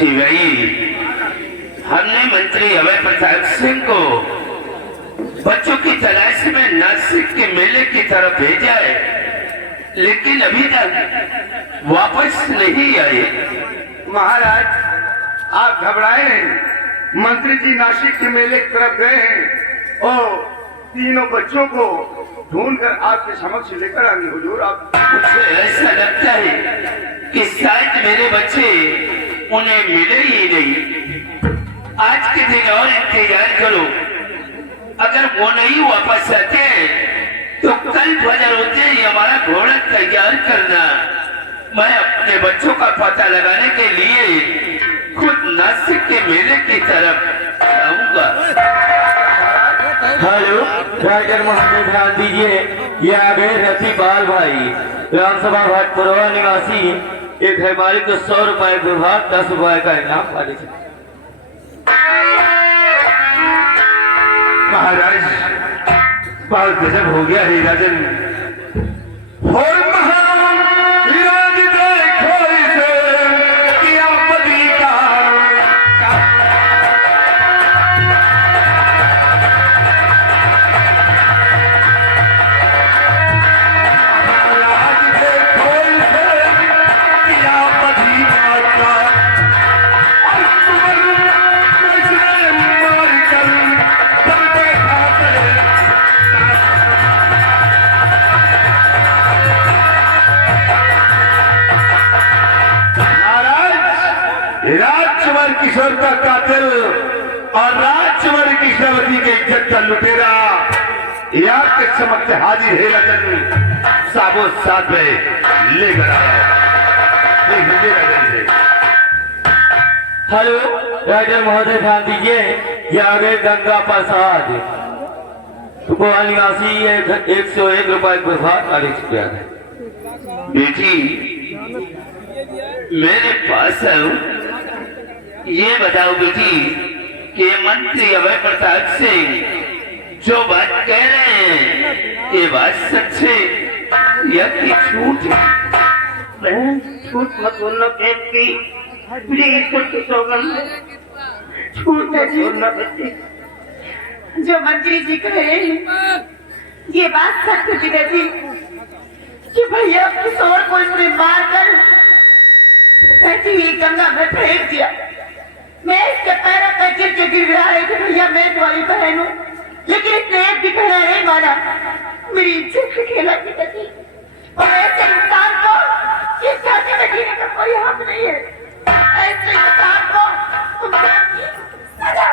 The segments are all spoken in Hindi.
शिवाई, हमने मंत्री अभय प्रताप सिंह को बच्चों की तलाश में नासिक के मेले की तरफ भेजा है, लेकिन अभी तक वापस नहीं आए। महाराज, आप घबराए नहीं। मंत्री जी नासिक के मेले की तरफ गए हैं और तीनों बच्चों को ढूंढकर आपके समक्ष लेकर आएंगे। हुजूर, आप मुझे ऐसा लगता है कि शायद मेरे बच्चे उन्हें मिले ही नहीं। आज के दिन और इंतजार करो, अगर वो नहीं वापस आते तो कल फजर होते ही हमारा घोड़ा तैयार करना। मैं अपने बच्चों का पता लगाने के लिए खुद नासिक के मेले की तरफ आऊंगा। हेलो राजन महोदय, ध्यान दीजिए, ये आ गए रफीपाल भाई, ग्रामसभा भाटपुरवा निवासी। एक है मालिक को 100 रुपए विभाग, 10 रुपए का इनाम वाले से। महाराज, बहुत गजब हो गया है राजन। राजकुमार किशोर का कातिल और राजकुमारी कृष्णवती के इज्जत का लुटेरा यार के समक्ष हाजिर है। राजन साबो साथ में लेकर आया। हेलो राजन महोदय, ध्यान दीजिए, ये आ गए गंगा प्रसाद, सुपौल निवासी। 101 रुपए विभाग वाले से किया है। बेटी, मेरे पास आओ। ये बताओ बेटी कि मंत्री अभय प्रताप सिंह जो बात कह रहे हैं, ये बात सच है या कि झूठ है? झूठ मत बोलना बेटी, प्लीज झूठ मत बोलना बेटी। जो मंत्री जी कह रहे हैं ये बात सच है बेटी कि भैया किशोर को इसने मारकर ऐसी ही गंगा में फेंक दिया। मैं इसके पैरों पर गिर गिरा रही थी, भैया मैं तुम्हारी बहन हूँ, लेकिन इसने एक भी कहना नहीं माना। मेरी इज्जत से खेला की बेटी, और ऐसे इंसान को इस धरती में जीने का कोई हक नहीं है। ऐसे इंसान को तुम सजा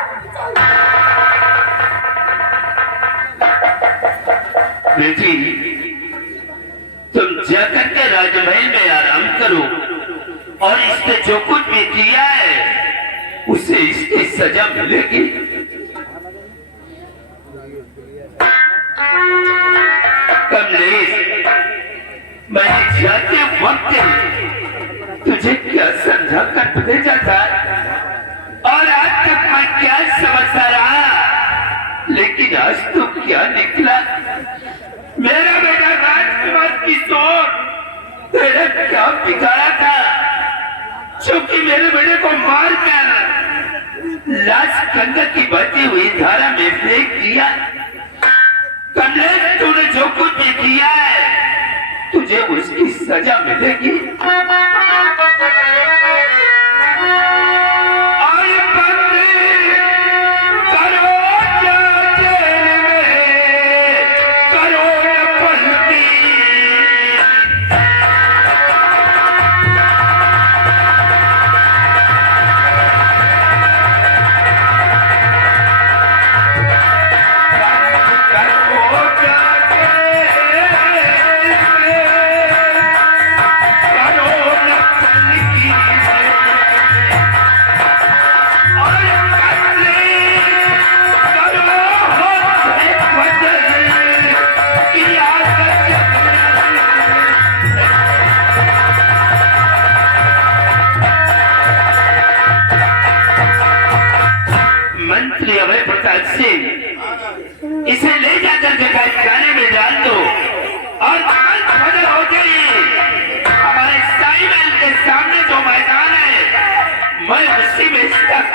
बेटी, तुम जाकर के राजमहल में आराम करो और इसने जो कुछ भी किया है उसे इसकी सजा मिलेगी। कमलेश, मैंने जाते वक्त तुझे क्या समझा कर भेजा था और आज तक मैं क्या समझता रहा, लेकिन आज तो क्या निकला। मेरा बेटा राजकुमार किशोर तेरा क्या बिगाड़ा था, क्योंकि मेरे बेटे को मार कर लाश गंगा की बहती हुई धारा में फेंक दिया। कमलेश, तूने जो कुछ भी किया है तुझे उसकी सजा मिलेगी।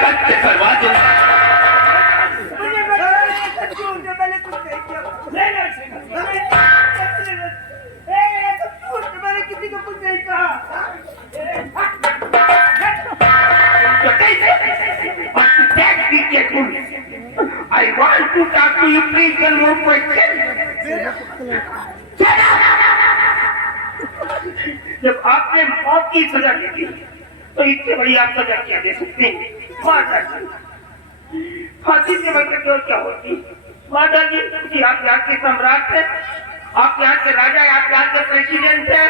कत्ल करवा दूंगा। मैंने कुछ नहीं किया। मैंने किसी को कुछ नहीं कहा। I want to talk to you. Please one more question. जब आपने मौत की सजा दी थी तो इससे भाई आप सजा क्या दे सकते हैं? माता जी, फांसी से बढ़कर क्या होती? माता जी, क्योंकि आप यहाँ के सम्राट है, आप यहाँ के राजा, आप यहाँ के प्रेसिडेंट है,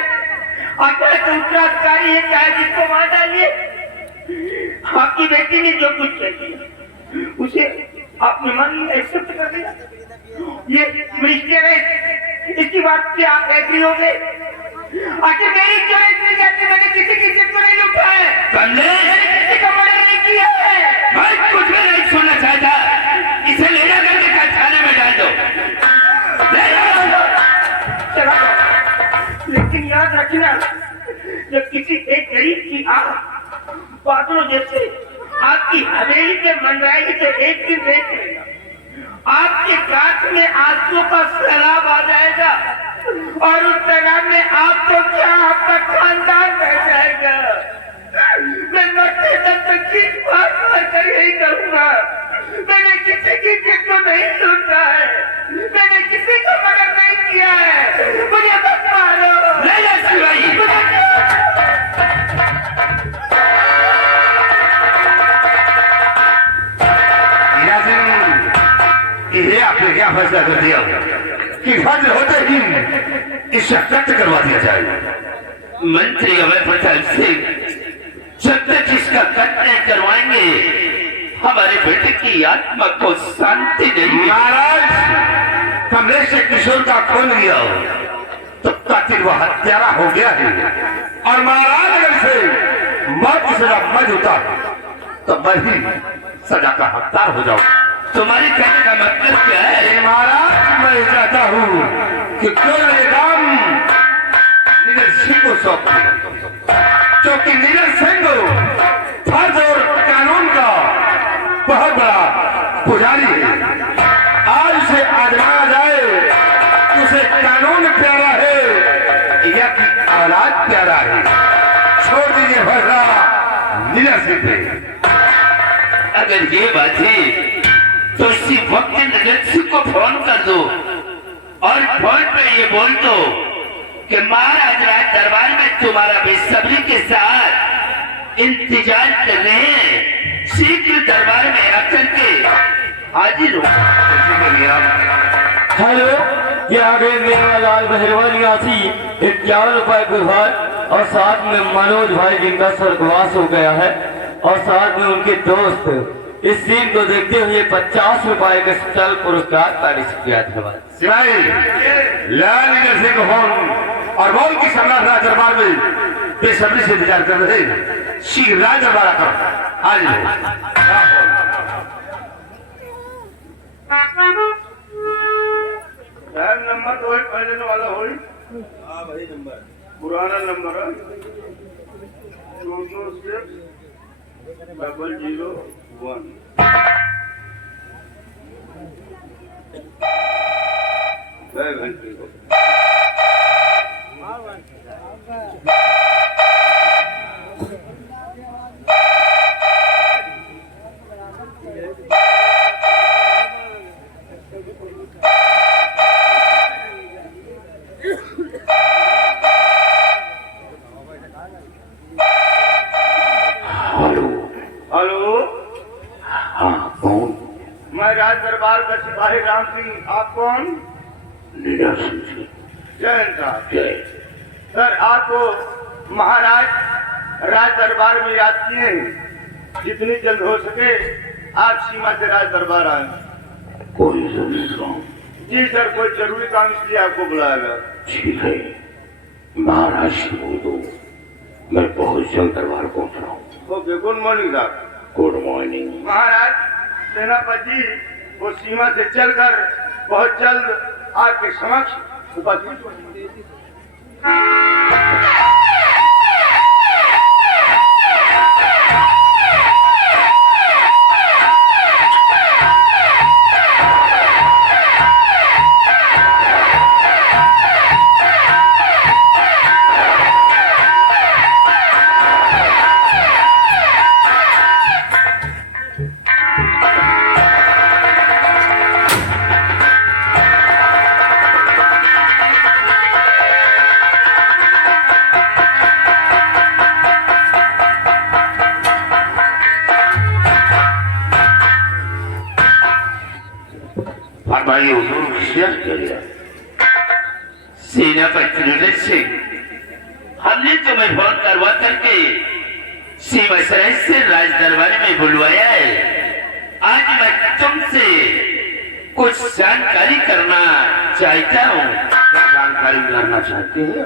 आप यहाँ के उत्तराधिकारी है, चाहे जिसको मार डालिए। आपकी बेटी ने जो कुछ कह दिया उसे आपने मान लिया, एक्सेप्ट कर दिया। ये मिनिस्टर है, इसकी बात से आप एग्री हो गए। आखिर मेरी क्यों इतनी जाती? मैंने किसी की जिद को नहीं लूटा है, मैंने किसी का मर्डर नहीं किया है। मैं कुछ भी नहीं सुनना चाहता। इसे ले जा करके थाने में डाल दो। चला जाओ। लेकिन याद रखना, जब किसी एक गरीब की आंख बादलों जैसे आपकी हवेली पे मंडराएगी तो एक दिन देख लेगा, आपके गांठ में आंसुओं का सैलाब आ जाएगा और उस सैलाब में आपको क्या, आपका खानदान बह जाएगा। मैं मरते दम तक चीख मार कर यही कहूंगा, मैंने किसी की जिद को नहीं सुनता है, मैंने किसी को मदद नहीं किया है। मुझे मत मारो। नहीं जा शिवाई। ये आपने क्या फैसला कर दिया कि फजल होते ही इसे कत्ल करवा दिया जाए? मंत्री अभय प्रताप सिंह, जब तक इसका कत्ल नहीं करवाएंगे हमारे बेटे की आत्मा को शांति नहीं। महाराज, कमलेश से किशोर का खून लिया तो कातिल वह हत्यारा हो गया है और महाराज अगर से मौत की सजा मैं देता तो मैं ही सजा का हकदार हो जाऊं। तुम्हारे कहने का मतलब क्या है? महाराज, मैं चाहता हूँ कि क्यों ये काम नीरज सिंह को सौंप दे, क्योंकि नीरज सिंह फर्ज और कानून का बहुत बड़ा पुजारी है। आज उसे आजमाया जाए, उसे कानून प्यारा है या कि औलाद प्यारा है। छोड़ दीजिए फैसला नीरज सिंह पे। अगर ये बात है तो इसी वक्त नीरज सिंह को फोन कर दो और फोन पे ये बोल दो कि महाराज राज दरबार में तुम्हारा बेसब्री के साथ इंतजार कर रहे हैं। शीघ्र दरबार में आकर के हाजिर हो। हेलो, ये आगे निर्मलाल बहरवा निवासी 51 रुपए विभाग और साथ में मनोज भाई जिनका स्वर्गवास हो गया है और साथ में उनके दोस्त इस सीन को देखते हुए 50 रुपए के स्थल पुरस्कार तारीफ किया था। सिवाई लाल नीरज सिंह को फोन और बोल की सम्राट राज दरबार में बेसब्री से इंतजार कर रहे हैं। शीघ्र राज दरबार आकर हाजिर हो। नंबर तो पहले वाला हो भाई, नंबर पुराना नंबर है 206-001। मैं राज दरबार का सिपाही राम सिंह। आप कौन? नीरज सिंह। जय साहब। सर, आपको महाराज राज दरबार में याद किए हैं। जितनी जल्द हो सके आप सीमा से राज दरबार आए। कोई जरूरी काम? जी सर, कोई जरूरी काम इसलिए आपको बुलाया गया। ठीक है, महाराज से बोल दो मैं बहुत जल्द दरबार पहुंच रहा हूँ। ओके, गुड मॉर्निंग साहब। Good morning. महाराज, सेनापति वो सीमा से चलकर बहुत जल्द आपके समक्ष उपस्थित होंगे। सेनापति से हमने तुम्हें फोन करवा करके सीमा सराय से राज दरबार में बुलवाया है। आज मैं तुमसे कुछ जानकारी करना चाहता हूँ। क्या जानकारी करना चाहते हैं?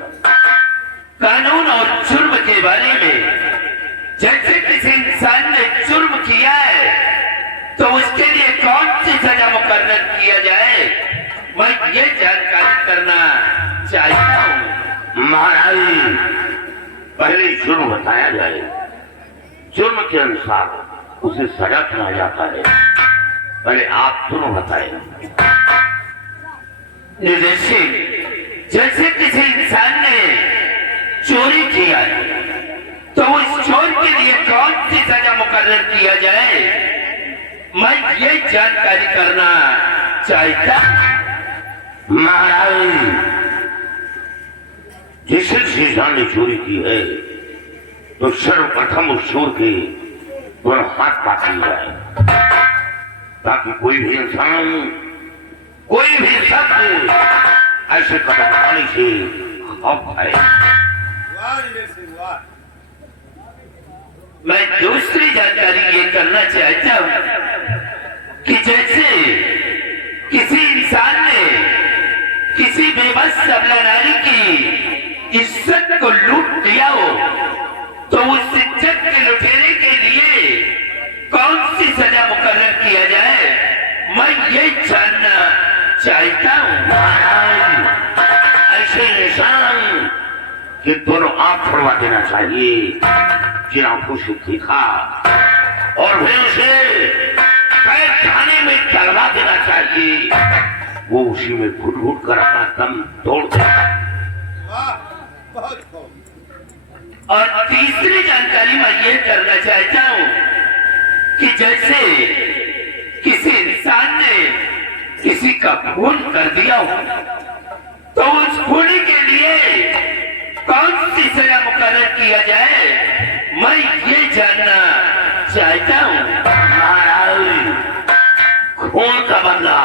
कानून और जुर्म के बारे में। जैसे किसी इंसान ने जुर्म किया है तो उसके लिए कौन सी सजा मुकर्रर किया जाए, मैं ये जानकारी करना चाहता हूँ। महाराज, पहले जुर्म बताया जाए। जुर्म के अनुसार उसे सजा सुना जाता है। पहले आप जुर्म बताएं। निदेशक, जैसे किसी इंसान ने चोरी किया है तो उस चोर के लिए कौन सी सजा मुकर्रर किया जाए, मैं ये जानकारी करना चाहता हूँ। महाराज, जिस इंसान ने चोरी की है तो सर्वप्रथम उस चोर के दोनों हाथ काट लिए जाए, ताकि कोई भी इंसान, कोई भी शख्स ऐसे कदम उठाने से खौफ खाए। मैं दूसरी जानकारी ये करना चाहता हूँ कि जैसे किसी इंसान ने किसी बेबस सबला नारी की इज्जत को लूट लिया हो तो उस इज्जत के लुटेरे के लिए कौन सी सजा मुकर्रर किया जाए, मैं ये जानना चाहता हूँ। ऐसे इंसान के दोनों आंख फड़वा देना चाहिए, जिन आंखों से देखा, और फिर उसे कैद खाने में चलवा देना चाहिए। वो उसी में घुट घुट कर अपना दम तोड़ दे। और तीसरी जानकारी मैं ये करना चाहता हूँ कि जैसे किसी इंसान ने किसी का खून कर दिया हो तो उस खून के लिए कौन सी सजा मुकर्रर किया जाए, मैं ये जानना चाहता हूँ। महाराज, खून का बदला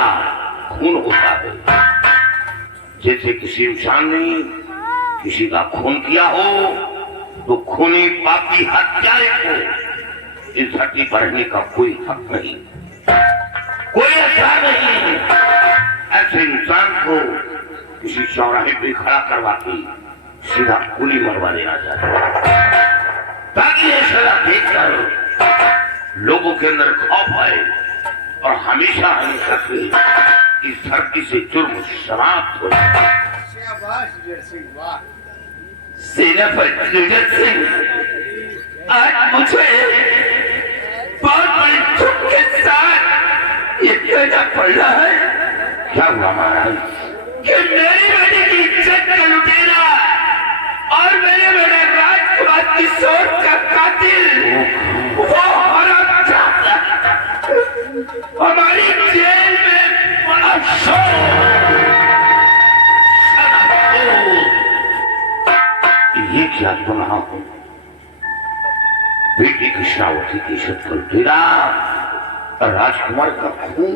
खून होता है। जैसे किसी इंसान ने किसी का खून किया हो तो खूनी पापी हत्यारे को इस धरती पर रहने का कोई हक नहीं, कोई अधिकार नहीं। ऐसे इंसान को किसी चौराहे पे खड़ा करवा के सीधा गोली मरवा देना चाहिए, ताकि ये सजा देखकर लोगों के अंदर खौफ आए और हमेशा हमेशा से इस धरती से जुर्म समाप्त हो जाए। सेनापति निडर सिंह, आज मुझे बहुत बड़ी दुख के साथ ये कहना पड़ रहा है। क्या हुआ महाराज? कि मेरी बेटी की इज्जत का लुटेरा और मेरे बेटे राजकुमार किशोर का कातिल वो हरामजादा हमारी जेल में बड़ा ये क्या गुनाह हो? बेटी कृष्णावती की इज्जत को लुटेरा और राजकुमार का खून,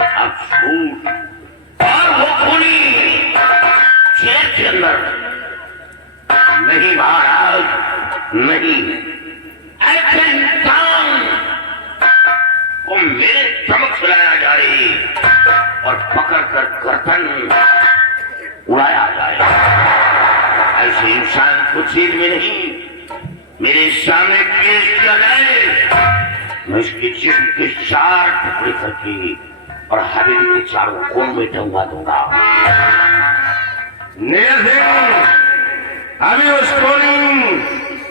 अफसोस, और वो खूनी जेल के अंदर। नहीं महाराज, नहीं। ऐसे इंसान को मेरे समक्ष लाया जाए और पकड़कर गर्दन उड़ाया जाए। ऐसे इंसान को जेल में नहीं, मेरे सामने पेश किया जाए। मैं इसके जिस्म के 4 टुकड़े करके और हवेली के चारों कोन में टंगा दूंगा। अभी उस खूनी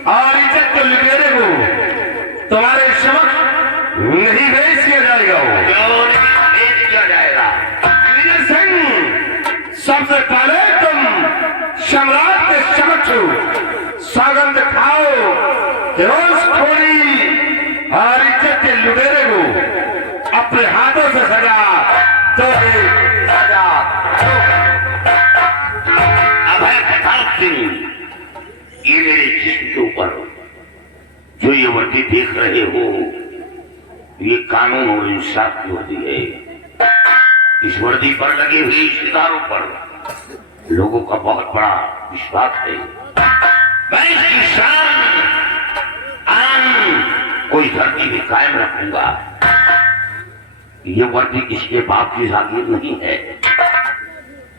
और इज्जत के लुटेरे को तुम्हारे समक्ष नहीं पेश किया जाएगा। क्यों नहीं पेश किया जाएगा? विजय सिंह, सबसे पहले तुम सम्राट के समक्ष सौगंध खाओ कि उस खूनी और इज्जत के लुटेरे को अपने हाथों से सजा दोगे। सजा अभय प्रताप सिंह, ये मेरे जिस्म के ऊपर जो ये वर्दी देख रहे हो, ये कानून और इंसाफ की वर्दी है। इस वर्दी पर लगे हुए इश्तेहारों पर लोगों का बहुत बड़ा विश्वास है। मैं इसकी शान आन कोई धरती में कायम रखूंगा। ये वर्दी किसके बाप की जागीर नहीं है।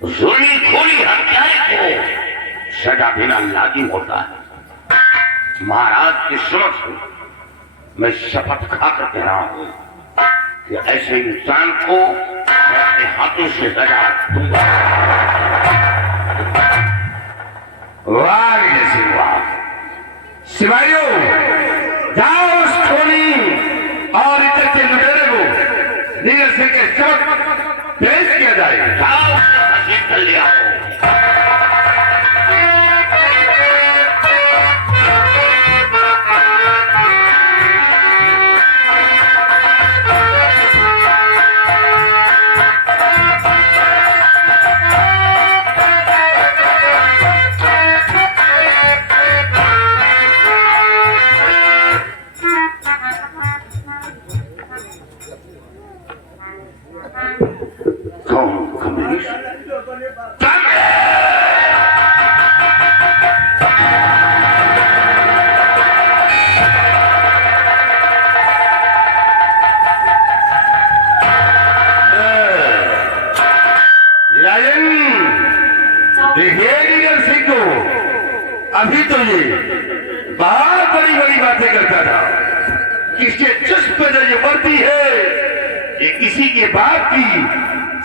जुल्मी खोरी हत्याएं को सजा देना लाजिम होता है। महाराज के समक्ष मैं शपथ खाकर कह रहा हूं कि ऐसे इंसान को मैं अपने हाथों से सजा दूंगा। वाह विजय सिंह वाह। सिपाहियों जाओ उस खोनी और इधर के लुटेरे को नीरज सिंह के समक्ष पेश किया जाए। जाओ हसीन कर लिया अभी तो ये बहुत बड़ी बड़ी बातें करता था। किसके चुस्त पे जो ये वर्दी है ये किसी के बाप की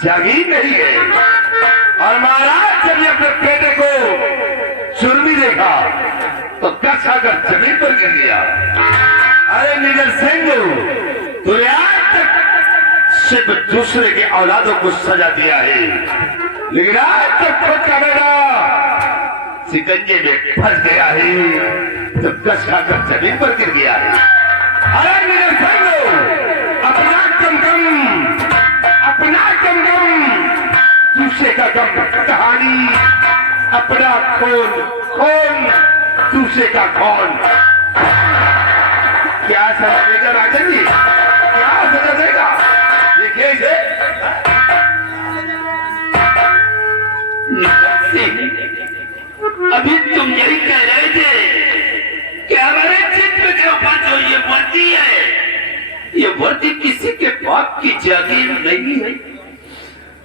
जागीर नहीं है। और महाराज जब ये अपने बेटे को सुरमी देखा तो कस आकर जमीन पर गिर गया। अरे निगर सिंह तूने आज तक सिर्फ दूसरे के औलादों को सजा दिया है, लेकिन आज तक खुद का बेटा सिकंजे में फंस गया है तो कस खाकर जमीन पर गिर गया है। अरे मेरे संगो अपना कम दूसरे का गम कहानी, अपना खून दूसरे का खून। क्या सजा देगा राजन जी, क्या सजा देगा? देखिए इसे अभी तुम यही कह रहे थे कि हमारे चित्र के ऊपर जो ये वर्दी है ये वर्दी किसी के बाप की जागीर नहीं है।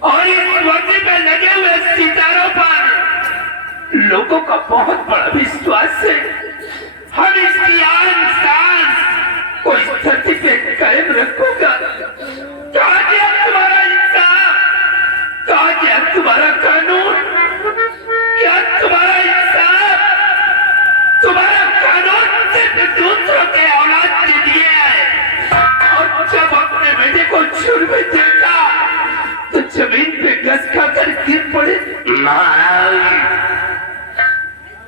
और इस वर्दी पे लगे हुए सितारों पर लोगों का बहुत बड़ा विश्वास है। हम इसकी आन शान को इस धरती पे कायम रखूंगा। कहा गया तुम्हारा इंसाफ, कहा गया तुम्हारा कानून, क्या तुम्हारा इंसाफ, तुम्हारा कानून सिर्फ दूसरों के औलाद के लिए है। और जब अपने बेटे को छुर में देखा तो जमीन पे घस खाकर गिर पड़े।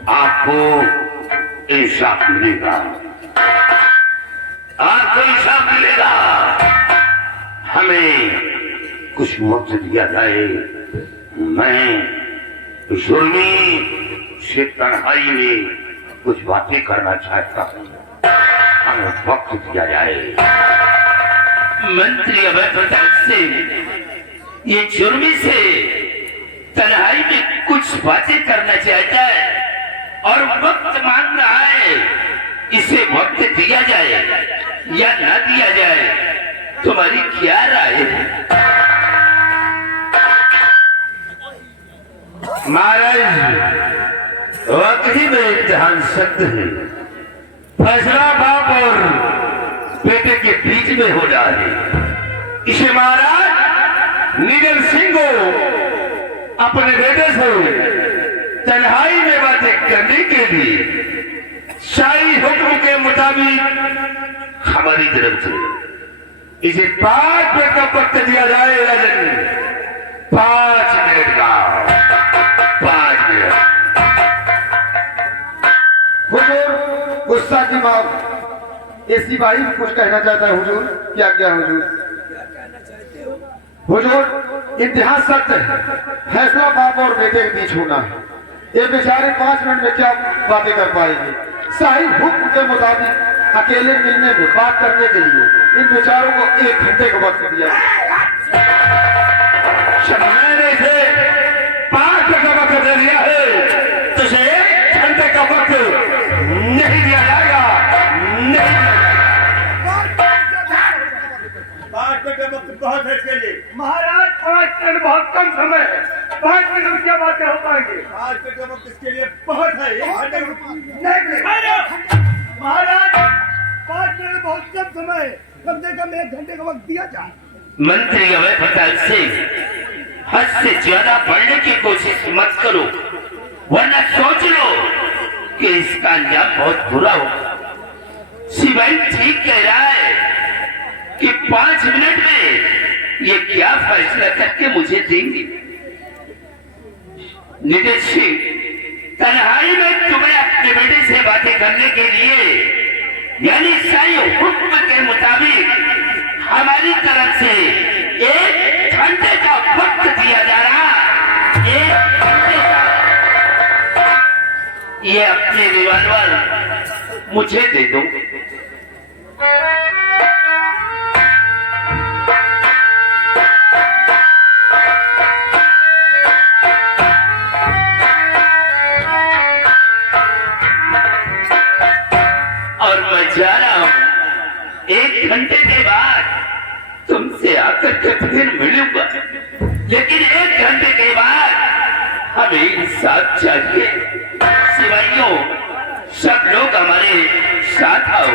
आपको इंसाफ मिलेगा, आपको इंसाफ मिलेगा। हमें कुछ वक्त दिया जाए। मैं जुर्मी से तन्हाई में कुछ बातें करना चाहता हूँ, हमें वक्त दिया जाए। मंत्री अभय प्रताप सिंह ये जुर्मी से तन्हाई में कुछ बातें करना चाहता है और वक्त मांग रहा है। इसे वक्त दिया जाए या ना दिया जाए, तुम्हारी क्या राय है? महाराज वक्त ही में इम्तिहान सख्त है। फैसला बाप और बेटे के बीच में हो रहा है। इसे महाराज निगल सिंह को अपने बेटे से तन्हाई में बातें करने के लिए शाही हुक्म के मुताबिक हमारी तरफ से इसे 5 मिनट का वक्त दिया जाए। राजन 5 मिनट का, 5 मिनट। हुजूर गुस्सा की माफ, ये सिपाही कुछ कहना चाहता है। हुजूर क्या क्या हुजूर? हुजूर इम्तिहान सख्त है, फैसला बाप और बेटे के बीच होना है। ये बेचारे 5 मिनट में क्या बातें कर पाएंगे? शाही हुक्म के मुताबिक अकेले मिलने में बात करने के लिए इन बेचारों को 1 घंटे का वक्त दिया है। मैंने इसे 5 मिनट का वक्त दे बहुत है इसके लिए। महाराज 5 मिनट बहुत कम समय है, 5 मिनट में क्या बातें हो पाएंगे? 5 मिनट का वक्त इसके लिए बहुत है। 1 घंटे नहीं महाराज 5 मिनट बहुत कम समय है, कम से कम 1 घंटे का वक्त दिया जाए। मंत्री अवय प्रताप सिंह, हद से ज्यादा बढ़ने की कोशिश मत करो, वरना सोच लो कि इसका अंजाम बहुत बुरा होगा। शिवाई ठीक कह रहा है कि 5 मिनट में ये क्या फैसला करके मुझे देंगे। नितेश सिंह, तन्हाई में तुम्हें अपने बेटे से बातें करने के लिए, यानी सही हुक्म के मुताबिक हमारी तरफ से 1 घंटे का वक्त दिया जा रहा। 1 घंटे का। ये अपने रिवॉल्वर मुझे दे दो। और मैं जा रहा हूं। 1 घंटे के बाद तुमसे आकर के फिर मिलूंगा, लेकिन 1 घंटे के बाद हमें इंसाफ चाहिए। सिपाहियों, सब लोग हमारे साथ आओ।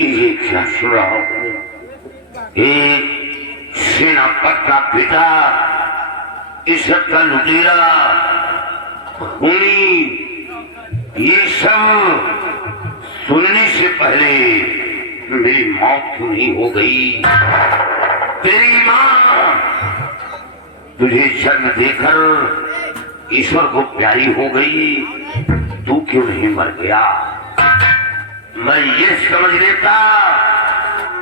ये क्या सुन रहा हूं? एक सेनापति का पिता, इज्जत का लुटेरा, खूनी, ये सब सुनने से पहले मेरी मौत क्यों नहीं हो गई? तेरी माँ तुझे जन्म देकर ईश्वर को प्यारी हो गई, तू क्यों नहीं मर गया? मैं ये समझ लेता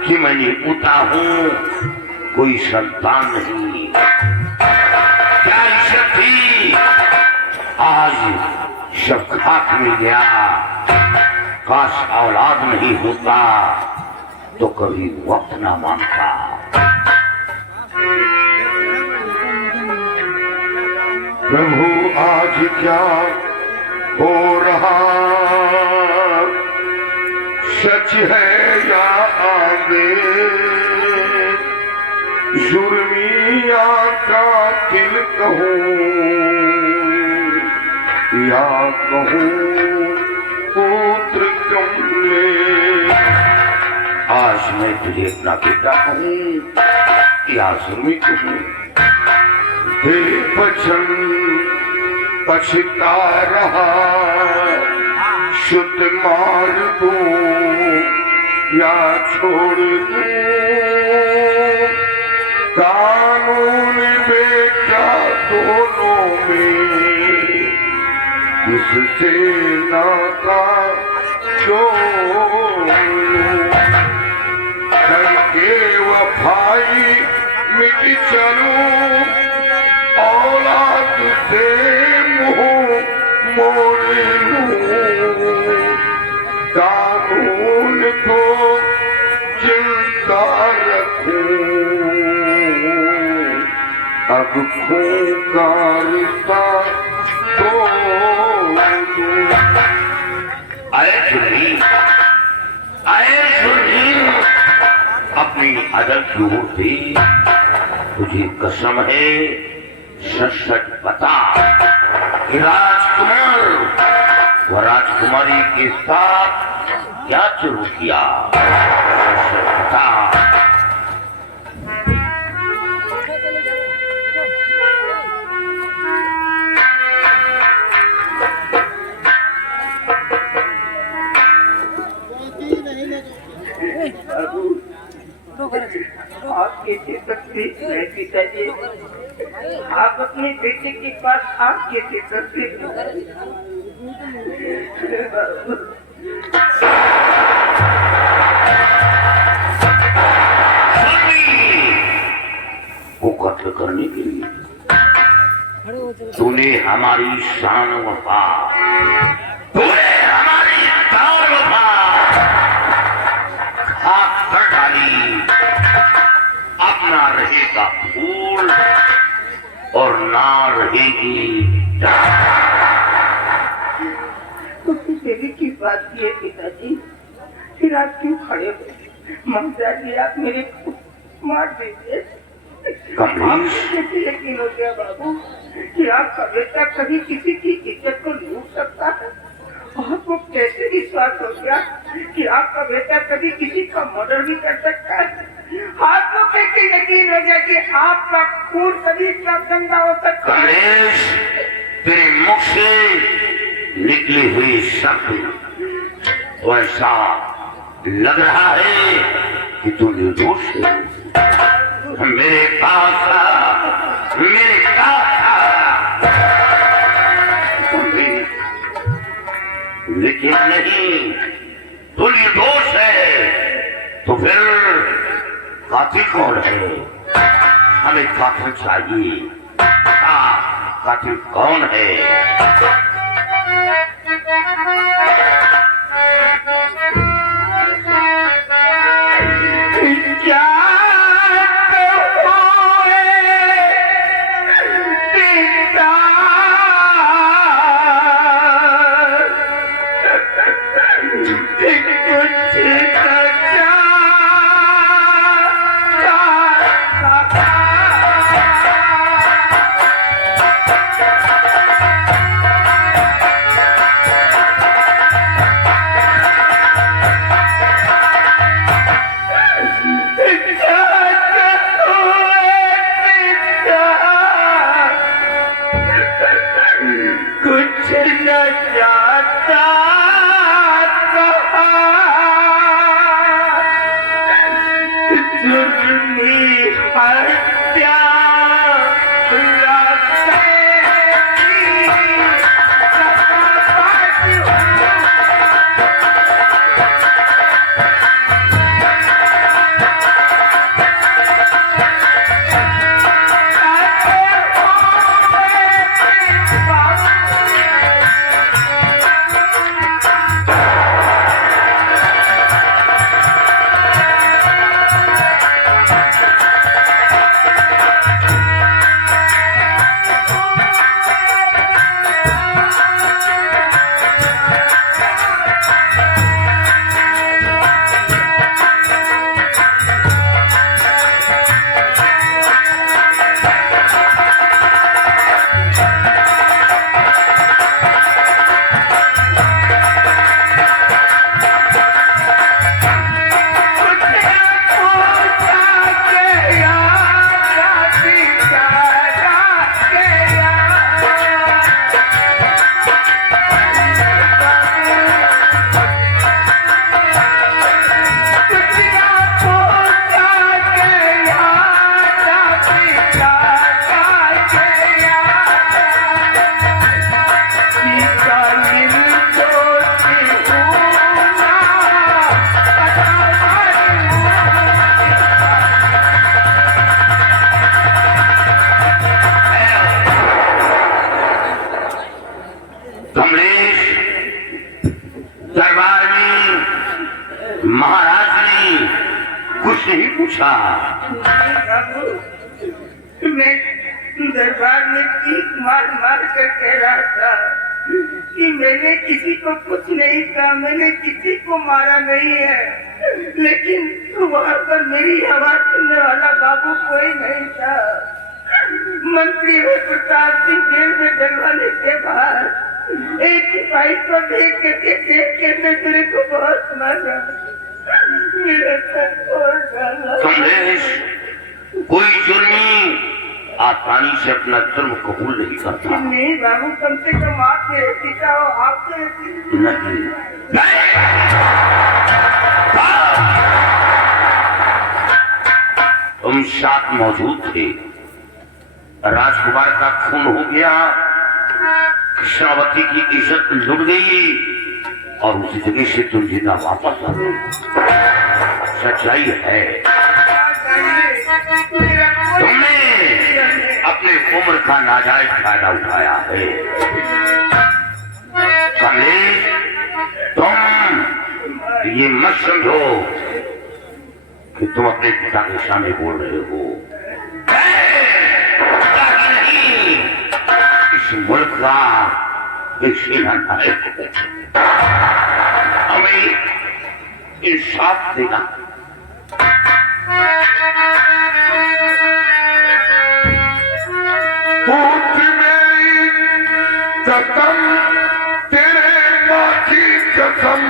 कि मैं निपुता हूँ, कोई संतान नहीं। क्या इज्जत थी, आज सब खाक मिल गया। काश औलाद नहीं होता तो कभी वक्त ना मांगता। प्रभु आज क्या हो रहा, सच है या आवेग, जुर्मिया का दिल कहूँ या कहूँ पुत्र कमले। आज मैं तुझे अपना बेटा कहूँ या जुर्मी कहूँ? वचन पछता रहा, शुद्ध मार दूं या छोड़ दूं, कानून बेटा दोनों में किससे नाता जोड़ूं? करके वफाई मिट चलूं, औलाद से मुंह मोड़ लूं, कानून को चिंता रखूं, अब खून का रिश्ता तोड़ दूं। अरे जुर्मी, अरे जुर्मी, अपनी अदब की ओर दे। तुझे कसम है, सच बता कि राजकुमार व राजकुमारी के साथ क्या शुरू किया? सच बता। आपके तकलीफ है पिताजी, आप अपने बेटे के पास आपके तकलीफ। को कत्ल करने के लिए तूने हमारी शान वफा, तूने हमारी तार वफा खाक कर डाली। अब ना रहेगा फूल और ना रहेगी डाल। बात की है पिताजी, फिर आप क्यों खड़े हो? ममता जी आप मेरे को मार दीजिए। कमलेश, आपको कैसे यकीन हो गया बाबू कि आपका बेटा कभी किसी की इज्जत को लूट सकता है? आपको कैसे विश्वास हो गया कि आपका बेटा कभी किसी का मर्डर भी कर सकता है? आपको कैसे यकीन हो गया कि आपका खून कभी इतना गंदा हो सकता है? कमलेश, तेरे मुख से निकली हुई शब्द वैसा लग रहा है कि तू निर्दोष है। मेरे पास आ, मेरे पास आ। कमलेश, लेकिन नहीं, तू निर्दोष है तो फिर कातिल कौन है? हमें कातिल चाहिए। हाँ, कातिल कौन है? क्या कुछ न जाता जुर्मी हत्या कमलेश, दरबार में महाराज ने कुछ नहीं पूछा। मैं दरबार में पीठ मार मार कर कह रहा था कि मैंने किसी को कुछ नहीं कहा, मैंने किसी को मारा नहीं है, लेकिन वहाँ पर मेरी आवाज सुनने वाला बाबू कोई नहीं था। मंत्री प्रताप सिंह जेल में डलवाने के बाद एक सिपाही को देख के मेरे को बहुत मारा, मेरा सर तोड़ डाला। कमलेश, कोई जुर्मी आसानी से अपना जुर्म कबूल नहीं करता। नहीं बाबू, कम से कम आप मेरे पिता हो, आप तो नहीं, तुम साथ मौजूद थे। राजकुमार का खून हो गया, कृष्णावती की इज्जत लुट गई और उसी जगह से तुम जिंदा वापस आ गए। सच्चाई है, तुमने अपने उम्र का नाजायज फायदा उठाया है। कमलेश, तुम ये मत समझो कि तुम अपने पिता के सामने बोल रहे हो। नहीं, इस मुल्क का एक सेना नायक हमें इंसाफ देना। पूछ मेरी कसम तेरे माँ की कसम